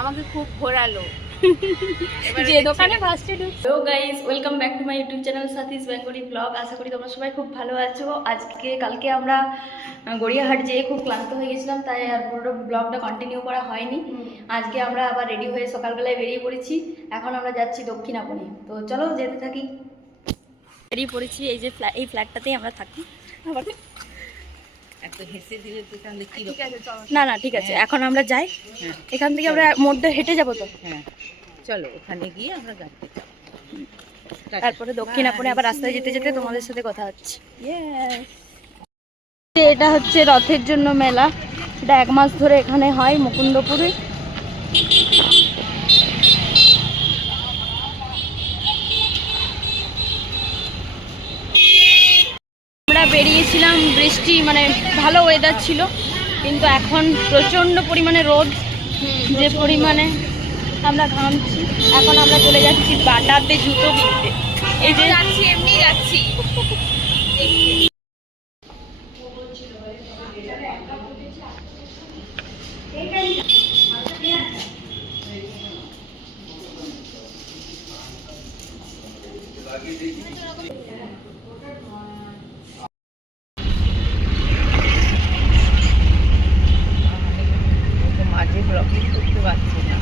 আমাকে খুব ঘোরালো। যে দোকানে ফার্স্টে ঢুকছো। Hello guys, welcome back to my YouTube channel Sathis Bengali blog. আশা করি তোমরা সবাই খুব ভালো আছো। কালকে আমরা গড়িয়াহাট যেয়ে খুব ক্লান্ত হয়ে গেছিলাম, তাই আর পুরো ব্লগটা কন্টিনিউ করা হয়নি। আজকে আমরা আবার রেডি হয়ে সকালবেলায় বেরিয়ে পড়েছি। এখন আমরা যাচ্ছি দক্ষিণাপনে। তো চলো যেতে থাকি। বেরিয়ে পড়েছি, এই যে এই ফ্ল্যাটটাতেই আমরা থাকি। না না ঠিক আছে, এখন আমরা যাই। এখান থেকে আমরা মধ্যে হেঁটে যাবো তো। চলো ওখানে গিয়ে আমরা গাড়িতে যাবো, তারপরে দক্ষিণাপনে আবার রাস্তায় যেতে যেতে তোমাদের সাথে কথা হচ্ছে। এটা হচ্ছে রথের জন্য মেলা। এটা 1 মাস ধরে এখানে হয় মুকুন্দপুরে। আমরা বেরিয়েছিলাম, বৃষ্টি মানে ভালো ওয়েদার ছিল, কিন্তু এখন প্রচন্ড পরিমাণে রোদ, যে পরিমাণে আমরা ঘামছি। এখন আমরা চলে যাচ্ছি বাটাতে জুতো কিনতে। এই যে যাচ্ছি, এমনি যাচ্ছি। মাঝে ব্লগিং করতে পারছি না।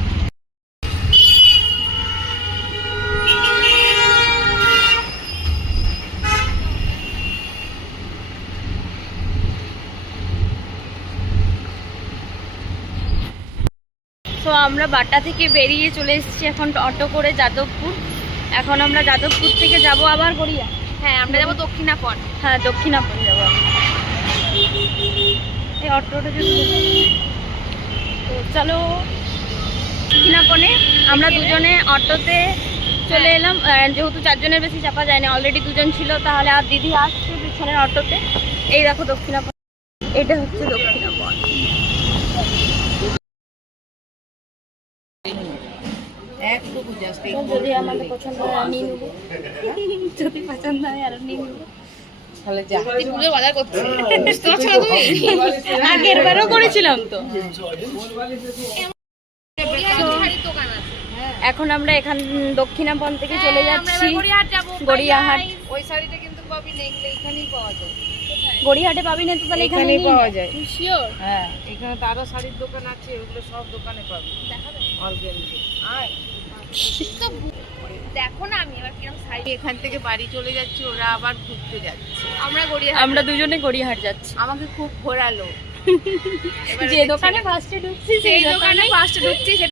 তো আমরা বাটা থেকে বেরিয়ে চলে এসেছি এখন অটো করে যাদবপুর। এখন আমরা যাদবপুর থেকে যাব আবার গড়িয়া। হ্যাঁ, আমরা যাবো দক্ষিণাপন। হ্যাঁ, দক্ষিণাপন যাবো। এই অটোটা যদি তো চলো দক্ষিণাপনে। আমরা দুজনে অটোতে চলে এলাম, যেহেতু 4 জনের বেশি চাপা যায় না, অলরেডি 2 জন ছিল, তাহলে আর দিদি আসছে পিছনের অটোতে। এই দেখো দক্ষিণাপন, এটা হচ্ছে দক্ষিণাপন। যদি আমাকে পছন্দ হয় আর নিয়ে নেবো, যদি পছন্দ হয় আর নিয়ে নেবো। বাজার করছে, বুঝতে পারছো না তুমি? আগের বারও করেছিলাম তো। এখন আমরা এখান দক্ষিণাপন থেকে চলে যাচ্ছি গড়িয়াহাট। ওই শাড়িটা কিন্তু পাবি না, এখানেই পাওয়া যায়। গড়িয়াহাটে পাবি না তো, তাহলে এখানে পাওয়া যায়। তুই শিওর? হ্যাঁ, এখানে তো আরো শাড়ির দোকান আছে, ওগুলো সব দোকানে পাবি। দেখো না, আমি এবার কিরকম শাড়ি। এখান থেকে বাড়ি চলে যাচ্ছি, ওরা আবার ঘুরতে যাচ্ছে। আমরা দুজনে গড়িয়াহাট যাচ্ছি। আমাকে খুব ঘোরালো। যে দোকানে ফার্স্টে ঢুকছি সেই দোকানে ফার্স্ট ঢুকছি।